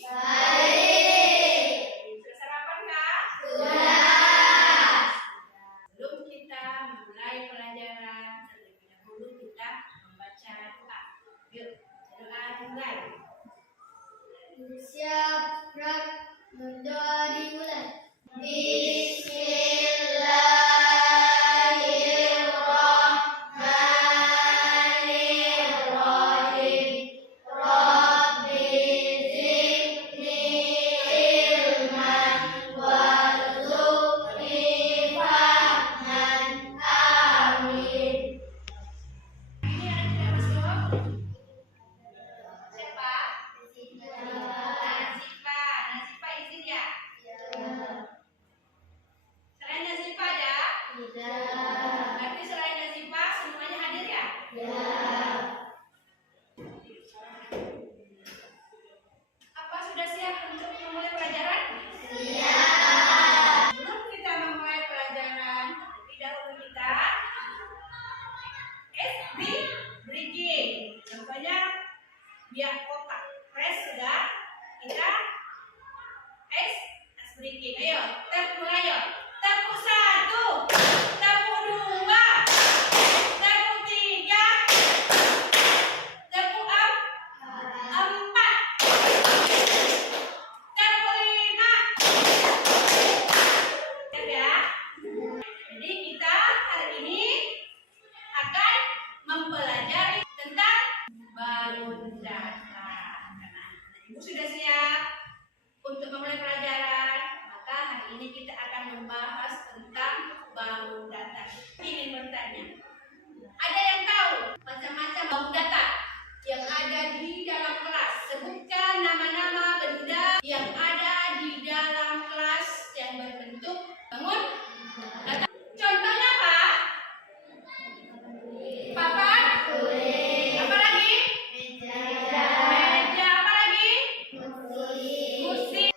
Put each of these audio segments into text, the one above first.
Baik. Sudah sarapan kah? Sudah. Sebelum kita memulai pelajaran, terlebih dahulu kita membaca doa. Yuk, doa dimulai. Siap, gerak, berdoa dimulai. Berarti selain Nazifah semuanya hadir ya? Ya. Apa sudah siap untuk memulai pelajaran? Siap. Sebelum kita memulai pelajaran, terlebih dahulu kita bridging. Contohnya biar kotak. Press sudah, kita bridging. Ayo, kita mulai yuk. Tepuk 1, tepuk 2, tepuk 3, tepuk 4, tepuk 5. Siap ya? Jadi kita hari ini akan mempelajari tentang bangun datang. Ibu sudah siap untuk memulai pelajaran? Maka hari ini kita akan membahas tentang bangun data. Ingin bertanya, ada yang tahu macam-macam bangun data yang ada di dalam kelas? Sebutkan nama-nama benda yang ada di dalam kelas yang berbentuk bangun data. Contohnya apa? Papan? Apa lagi? Meja. Apa lagi? Kursi.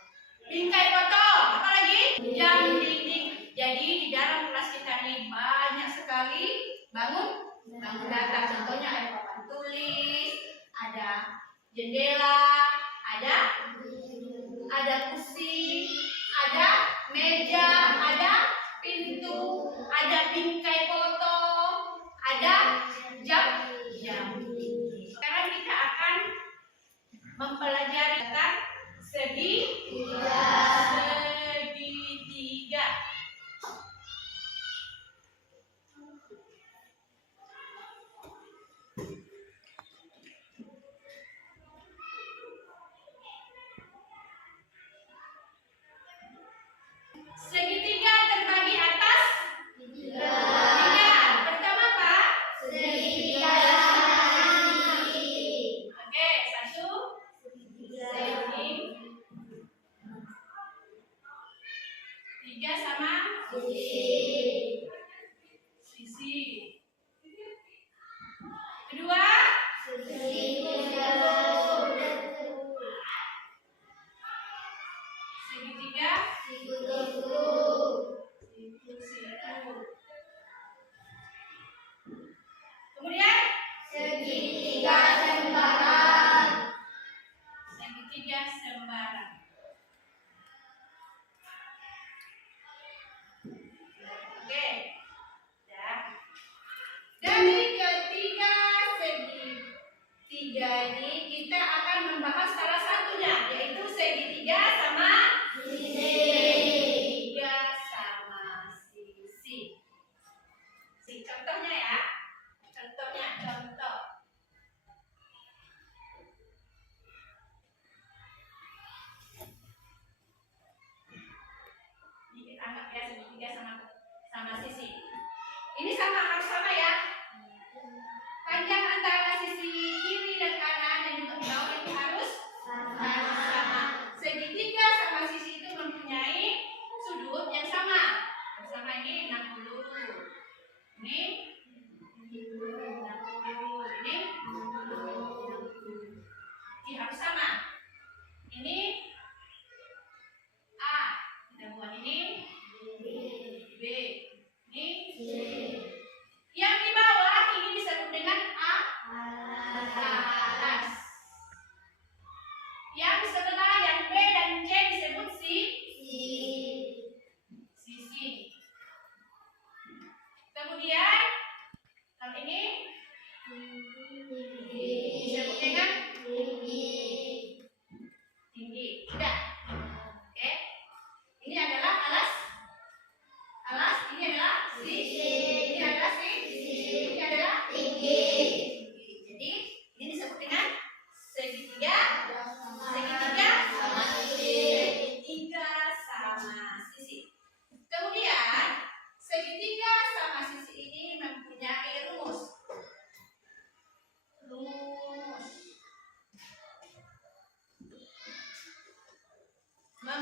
Bingkai foto. Apa lagi? Jam dinding. Jadi di dalam kelas kita ini banyak sekali bangun data. Contohnya ada papan tulis, ada jendela, ada kursi, ada meja, ada pintu, ada bingkai foto, ada jam. Sekarang kita akan mempelajari data segitiga. Segitiga terbagi atas tiga. Pertama apa? Segitiga. Oke, 1,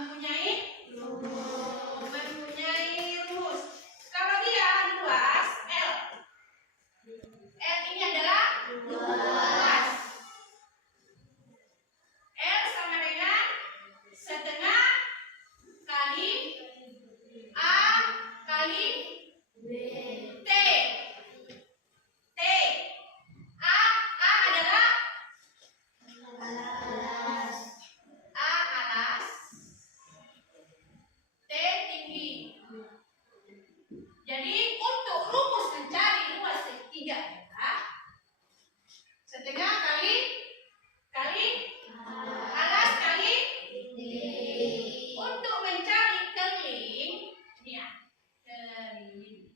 mempunyai rumus. Kalau dia luas L. L ini adalah luas. L sama dengan setengah kali A kali T. T. A adalah A alas. T tinggi. Jadi untuk rumus mencari luas segitiga adalah setengah kali alas kali untuk mencari keliling. Ini ya, keliling.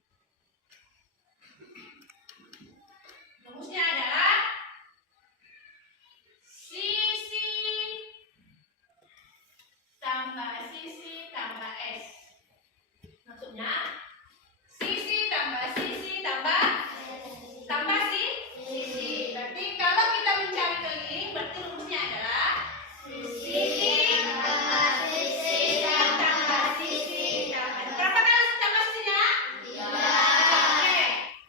Rumusnya adalah sisi tambah sisi tambah S. Maksudnya sisi tambah sisi tambah sisi. Berarti kalau kita mencari keliling, berarti rumusnya adalah sisi tambah sisi tambah sisi. Berapa kali tambah sisinya?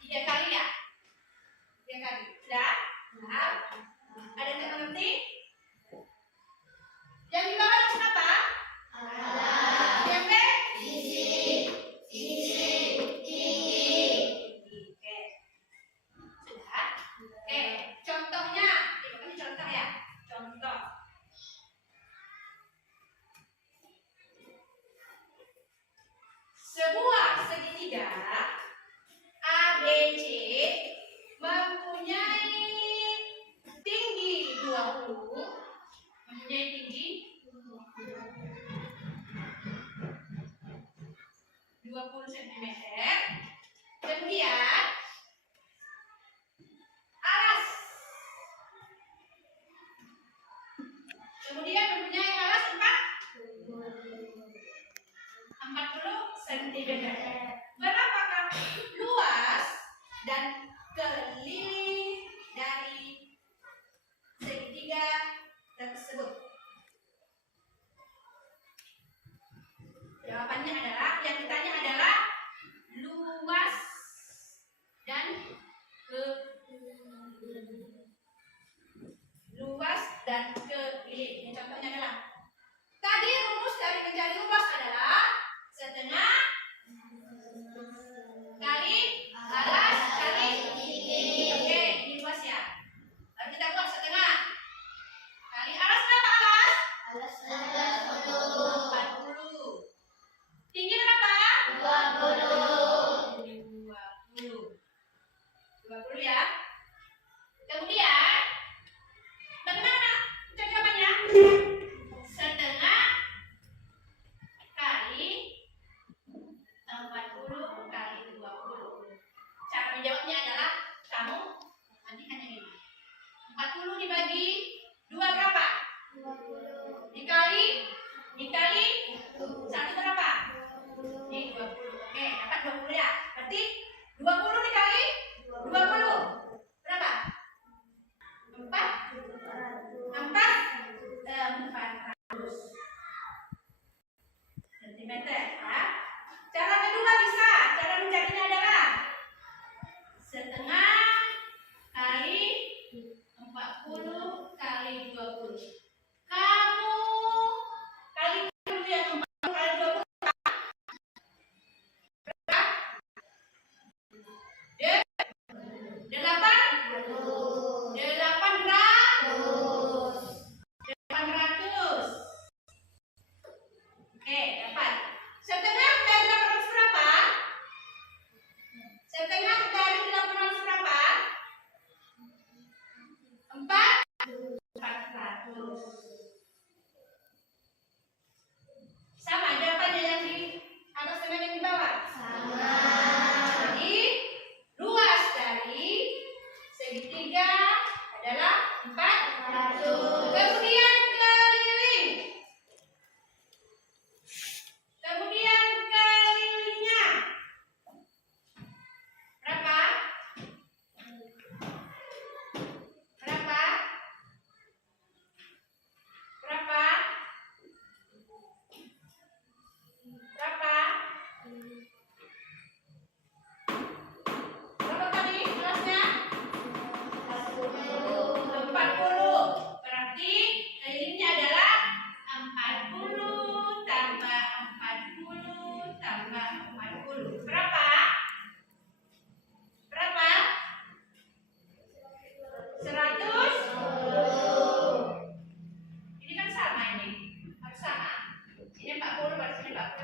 3 kali ya? 3 kali. Sudah? Nah, ada yang tak mengerti? Yang di bawah itu apa? Yang B? Sisi tinggi. Oke. Sudah? Oke. Contohnya, kita kasih contoh ya. Contoh. Sebuah segitiga ABC mempunyai tinggi 20 cm. Kemudian alas. Mempunyai alas 40 cm. Berapakah luas dan keliling dari segitiga tersebut? Jawabannya adalah, yang ditanya adalah luas dan keliling. Contohnya adalah, tadi rumus dari mencari luas adalah setengah kali alas kali tinggi. Oke, ini luas ya. Lalu kita buat setengah kali alas. Berapa alas? 40. Tinggi berapa? 20 ya. Kemudian bagaimana jawabannya? Setengah kali 40 kali 20. Cara menjawabnya adalah kamu bandingkan yang ini. 40 dibagi 2 berapa? 20. Dikali 1 berapa? 20. Oke, dapat 20 ya. Berarti 20 dikali 20 berapa? 400 cm ya. Cara kedua bisa. Cara mencarinya adalah setengah kali 40 kali 20. Kamu kali dulu yang 40 kali 20 berapa? 800. Oke, dapat. Setengah dari 800 berapa? Setengah dari 800 berapa? 400.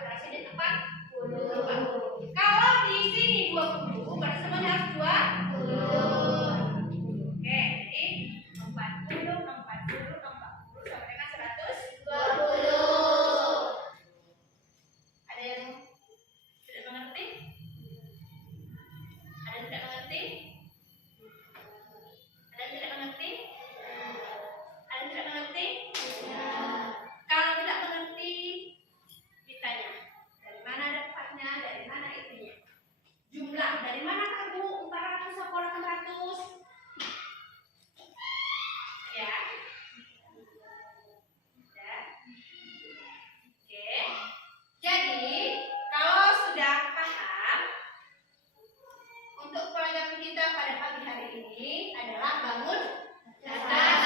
berarti di 40. Kalau di sini 20, berarti semuanya harus 20. Oke, jadi 40, 40, 40 sama dengan 120. Ada yang tidak mengerti? Ada yang tidak mengerti? Ada yang tidak mengerti? Ada yang tidak mengerti? Kalau tidak mengerti, ditanya. Dari mana dapatnya? Dari mana itunya? Jumlah, dari mana kamu 400 atau 800? Ya. Ya. Oke. Jadi, kalau sudah paham, untuk pelajaran kita pada pagi hari ini adalah bangun datar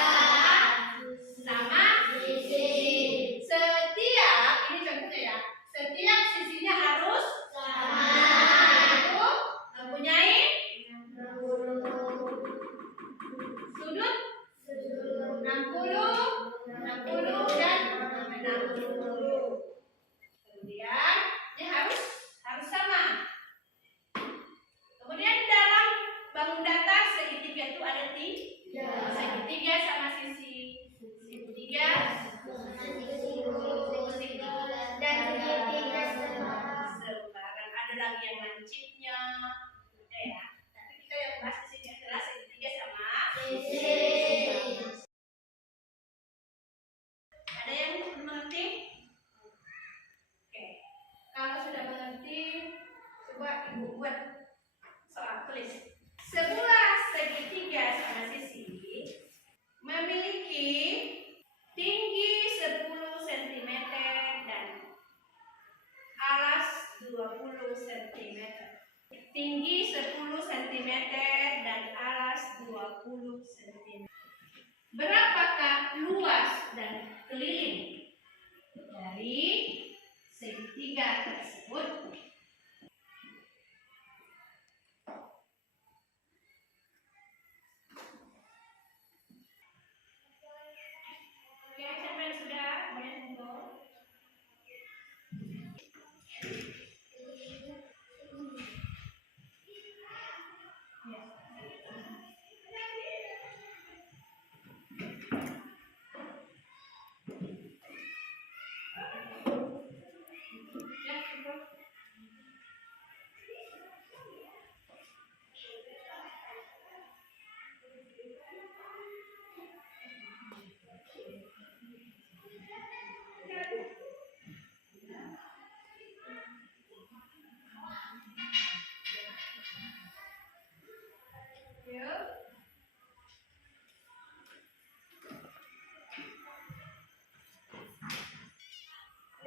sama sisi. Setiap, ini contohnya ya, setiap sisinya harus sama. Itu mempunyai sudut 60, 60 dan 60. Kemudian dia harus sama. Kemudian dalam bangun datar segitiga itu ada segitiga sama sisi, segitiga dan segitiga sembarang. Ada lagi yang lancipnya, ada ya. Tapi kita yang bahas di sini adalah segitiga sama sisi. Ada yang belum mengerti? Oke, kalau sudah mengerti, coba ibu buat soal tulis. Sebuah segitiga sama sisi memiliki tinggi 10 cm dan alas 20 cm. Tinggi 10 cm dan alas 20 cm. Berapakah luas dan keliling dari segitiga tersebut? Oke, siapa yang sudah boleh monggo? Ya, cukup. Yuk.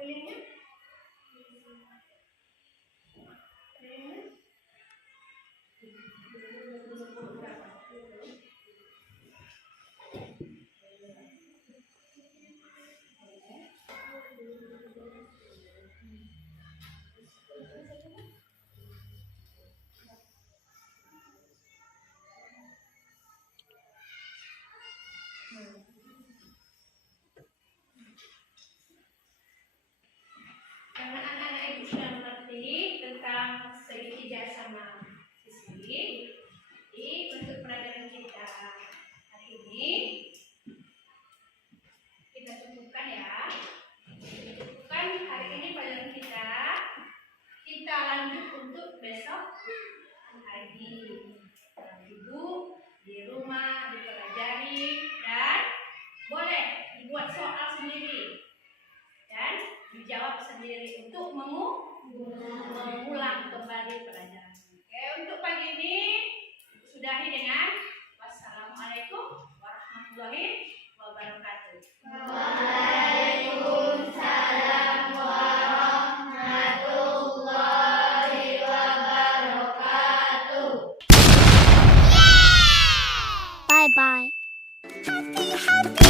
Kelilingnya? Kelilingnya? Karena anak-anak ibu sudah mengerti tentang segitiga sama sisi, jadi untuk pelajaran kita hari ini kita cukupkan ya. Cukupkan hari ini pelajaran kita. Kita lanjut untuk besok pagi. Ibu di rumah dipelajari dan boleh dibuat soal sendiri dan dijawab sendiri untuk mengulang kembali pelajaran. Oke, untuk pagi ini sudahi dengan wassalamualaikum warahmatullahi wabarakatuh. Waalaikumsalam warahmatullahi wabarakatuh. Bye bye. Happy, happy.